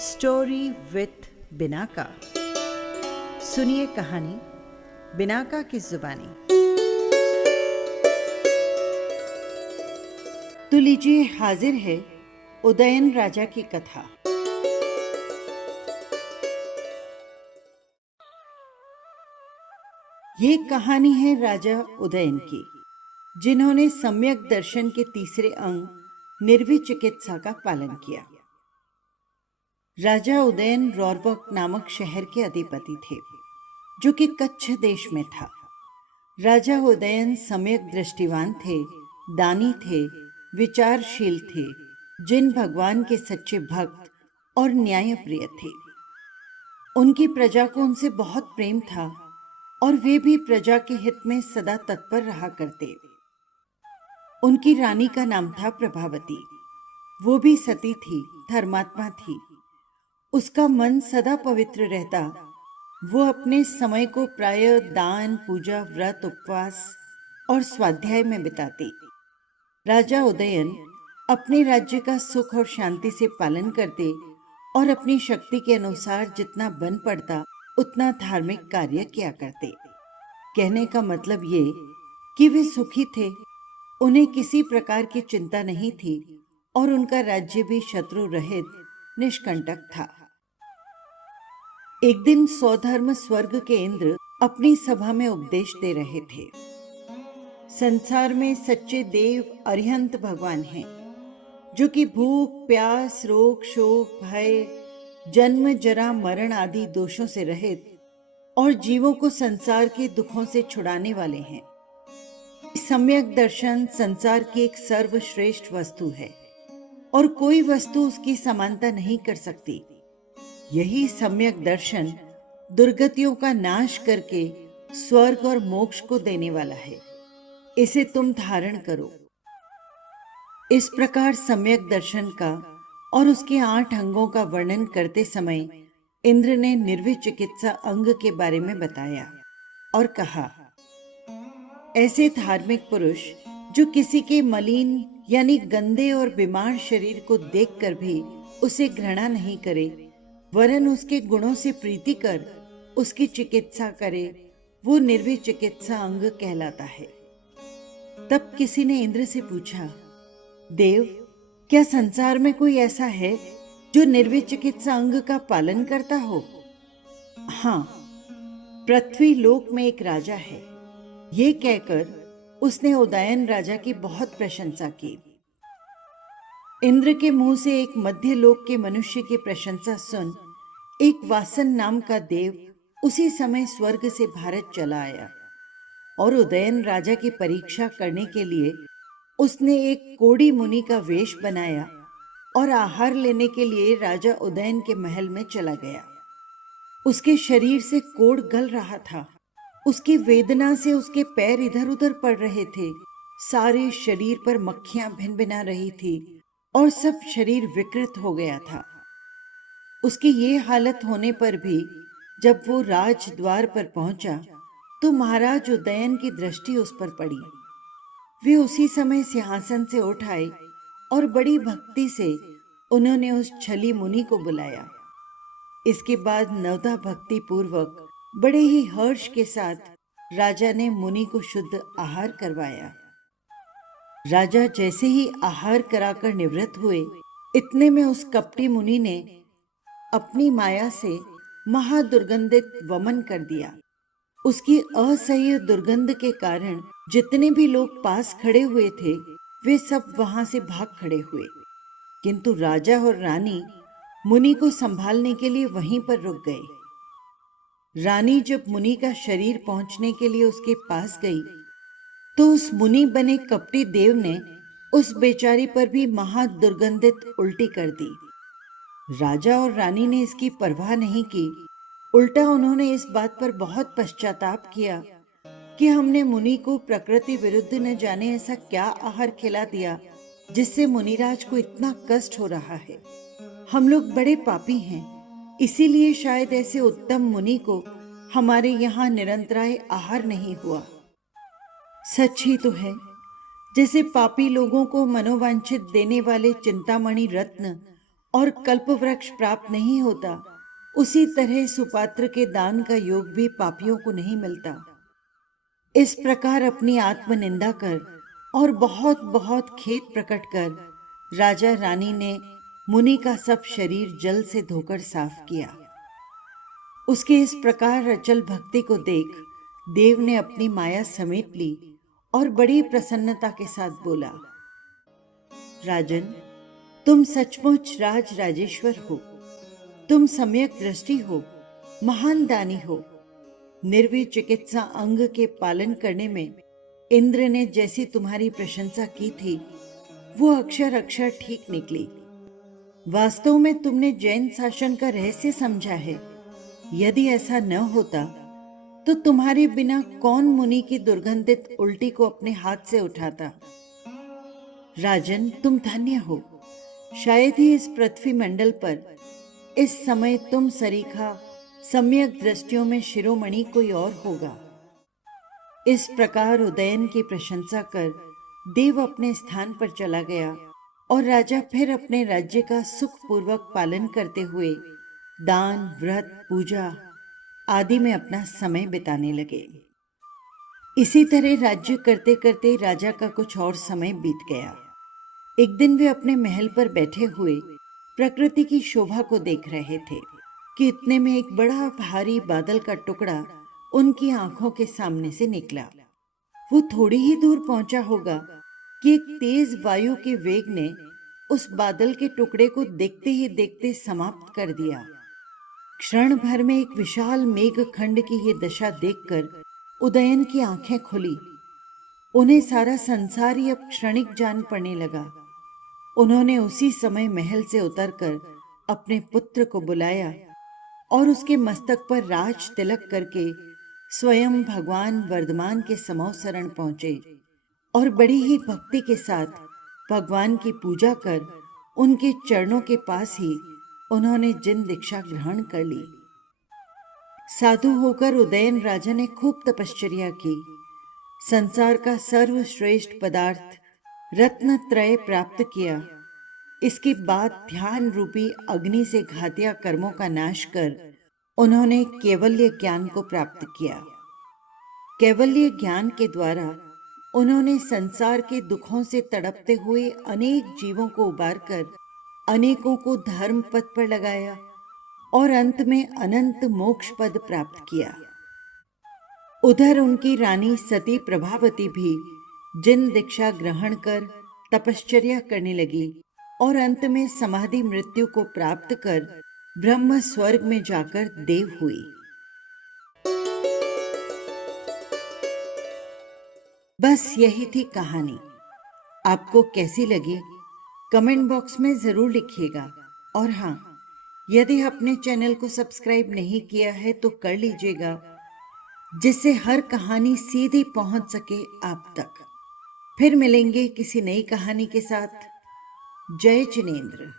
Story with Binaca. सुनिए कहानी Binaca की जुबानी। तो लीजिए, हाजिर है उदयन राजा की कथा। ये कहानी है राजा उदयन की, जिन्होंने सम्यक दर्शन के तीसरे अंग निर्विचिकित्सा का पालन किया। राजा उदयन रौरवक नामक शहर के अधिपति थे, जो कि कच्छ देश में था। राजा उदयन सम्यक दृष्टिवान थे, दानी थे, विचारशील थे, जिन भगवान के सच्चे भक्त और न्यायप्रिय थे। उनकी प्रजा को उनसे बहुत प्रेम था और वे भी प्रजा के हित में सदा तत्पर रहा करते। उनकी रानी का नाम था प्रभावती। वो भी सती थी, धर्मात्मा थी। उसका मन सदा पवित्र रहता। वो अपने समय को प्रायः दान, पूजा, व्रत, उपवास और स्वाध्याय में बिताती। राजा उदयन अपने राज्य का सुख और शांति से पालन करते और अपनी शक्ति के अनुसार जितना बन पड़ता उतना धार्मिक कार्य किया करते। कहने का मतलब ये कि वे सुखी थे, उन्हें किसी प्रकार की चिंता नहीं थी और उनका राज्य भी शत्रु रहित निष्कंटक था। एक दिन सौधर्म स्वर्ग के इंद्र अपनी सभा में उपदेश दे रहे थे। संसार में सच्चे देव अरिहंत भगवान हैं, जो कि भूख, प्यास, रोग, शोक, भय, जन्म, जरा, मरण आदि दोषों से रहित और जीवों को संसार के दुखों से छुड़ाने वाले हैं। सम्यक दर्शन संसार की एक सर्वश्रेष्ठ वस्तु है और कोई वस्तु उसकी समानता नहीं कर सकती। यही सम्यक दर्शन दुर्गतियों का नाश करके स्वर्ग और मोक्ष को देने वाला है। इसे तुम धारण करो। इस प्रकार सम्यक दर्शन का और उसके 8 अंगों का वर्णन करते समय इंद्र ने निर्विचिकित्सा अंग के बारे में बताया और कहा, ऐसे धार्मिक पुरुष जो किसी के मलिन यानी गंदे और बीमार शरीर को देखकर भी उसे घृणा नहीं करे, वरन उसके गुणों से प्रीति कर उसकी चिकित्सा करे, वो निर्विचिकित्सा अंग कहलाता है। तब किसी ने इंद्र से पूछा, देव, क्या संसार में कोई ऐसा है जो निर्विचिकित्सा अंग का पालन करता हो? हाँ, पृथ्वी लोक में एक राजा है। ये कहकर उसने उदयन राजा की बहुत प्रशंसा की। इंद्र के मुंह से एक मध्य लोक के मनुष्य की प्रशंसा सुन एक वासन नाम का देव उसी समय स्वर्ग से भारत चला आया और उदयन राजा की परीक्षा करने के लिए उसने एक कोढ़ी मुनि का वेश बनाया और आहार लेने के लिए राजा उदयन के महल में चला गया। उसके शरीर से कोढ़ गल रहा था। उसकी वेदना से उसके पैर इधर उधर पड़ रहे थे। सारे शरीर पर मक्खियां भिनभिना रही थी और सब शरीर विकृत हो गया था। उसकी ये हालत होने पर भी जब वो राजद्वार पर पहुंचा तो महाराज उदयन की दृष्टि उस पर पड़ी। वे उसी समय सिंहासन से उठ आए और बड़ी भक्ति से उन्होंने उस छली मुनि को बुलाया। इसके बाद नवदा भक्ति पूर्वक बड़े ही हर्ष के साथ राजा ने मुनि को शुद्ध आहार करवाया। राजा जैसे ही आहार कराकर निवृत्त हुए, इतने में उस कपटी मुनि ने अपनी माया से महादुर्गंधित वमन कर दिया। उसकी असह्य दुर्गंध के कारण जितने भी लोग पास खड़े हुए थे, वे सब वहां से भाग खड़े हुए, किंतु राजा और रानी मुनि को संभालने के लिए वहीं पर रुक गए। रानी जब मुनि का शरीर पहुंचने के लिए उसके पास गई तो उस मुनि बने कपटी देव ने उस बेचारी पर भी महादुर्गंधित उल्टी कर दी। राजा और रानी ने इसकी परवाह नहीं की, उल्टा उन्होंने इस बात पर बहुत पश्चाताप किया कि हमने मुनि को प्रकृति विरुद्ध न जाने ऐसा क्या आहार खिला दिया जिससे मुनिराज को इतना कष्ट हो रहा है। हम लोग बड़े पापी हैं, इसीलिए शायद ऐसे उत्तम मुनि को हमारे यहाँ निरंतराय आहार नहीं हुआ। सच ही तो है, जैसे पापी लोगों को मनोवांछित देने वाले चिंतामणि रत्न और कल्पवृक्ष प्राप्त नहीं होता, उसी तरह सुपात्र के दान का योग भी पापियों को नहीं मिलता। इस प्रकार अपनी आत्मनिंदा कर और बहुत बहुत खेद प्रकट कर राजा रानी ने मुनि का सब शरीर जल से धोकर साफ किया। उसके इस प्रकार अचल भक्ति को देख देव ने अपनी माया समेट ली और बड़ी प्रसन्नता के साथ बोला, राजन, तुम सचमुच राज राजेश्वर हो, तुम सम्यक दृष्टि हो, महान दानी हो। निर्वी चिकित्सा अंग के पालन करने में इंद्र ने जैसी तुम्हारी प्रशंसा की थी, वो अक्षर अक्षर ठीक निकली। वास्तव में तुमने जैन शासन का रहस्य समझा है। यदि ऐसा न होता तो तुम्हारे बिना कौन मुनि की दुर्गंधित उल्टी को अपने हाथ से उठाता। राजन, तुम धन्य हो। शायद ही इस पृथ्वी मंडल पर इस समय तुम सरीखा सम्यक दृष्टियों में शिरोमणि कोई और होगा। इस प्रकार उदयन की प्रशंसा कर देव अपने स्थान पर चला गया और राजा फिर अपने राज्य का सुखपूर्वक पालन करते हुए दान, व्रत, पूजा आदि में अपना समय बिताने लगे। इसी तरह राज्य करते करते राजा का कुछ और समय बीत गया। एक दिन वे अपने महल पर बैठे हुए प्रकृति की शोभा को देख रहे थे कि इतने में एक बड़ा भारी बादल का टुकड़ा उनकी आंखों के सामने से निकला। वो थोड़ी ही दूर पहुंचा होगा कि एक तेज वायु के वेग ने उस बादल के टुकड़े को देखते ही देखते समाप्त कर दिया। क्षण भर में एक विशाल मेघ खंड की ये दशा देखकर उदयन की आंखें खुली। उन्हें सारा संसार ही अब क्षणिक जान पड़ने लगा। उन्होंने उसी समय महल से उतरकर अपने पुत्र को बुलाया और उसके मस्तक पर राज तिलक करके स्वयं भगवान वर्धमान के समौ शरण पहुंचे और बड़ी ही भक्ति के साथ भगवान की पूजा कर उनके चरणों के पास ही उन्होंने जिन दीक्षा ग्रहण कर ली। साधु होकर उदयन राजा ने खूब तपश्चर्या की, संसार का सर्वश्रेष्ठ पदार्थ रत्न त्रय प्राप्त किया। इसके बाद ध्यान रूपी अग्नि से घातिया कर्मों का नाश कर उन्होंने कैवल्य ज्ञान को प्राप्त किया। कैवल्य ज्ञान के द्वारा उन्होंने संसार के दुखों से तड़पते हुए अनेक जीवों को उबारकर अनेकों को धर्म पथ पर लगाया और अंत में अनंत मोक्ष पद प्राप्त किया। उधर उनकी रानी सती प्रभावती भी जिन दीक्षा ग्रहण कर तपश्चर्या करने लगी और अंत में समाधि मृत्यु को प्राप्त कर ब्रह्म स्वर्ग में जाकर देव हुई। बस यही थी कहानी। आपको कैसी लगी कमेंट बॉक्स में जरूर लिखिएगा। और हाँ, यदि आपने चैनल को सब्सक्राइब नहीं किया है तो कर लीजिएगा, जिससे हर कहानी सीधी पहुंच सके आप तक। फिर मिलेंगे किसी नई कहानी के साथ। जय जिनेंद्र।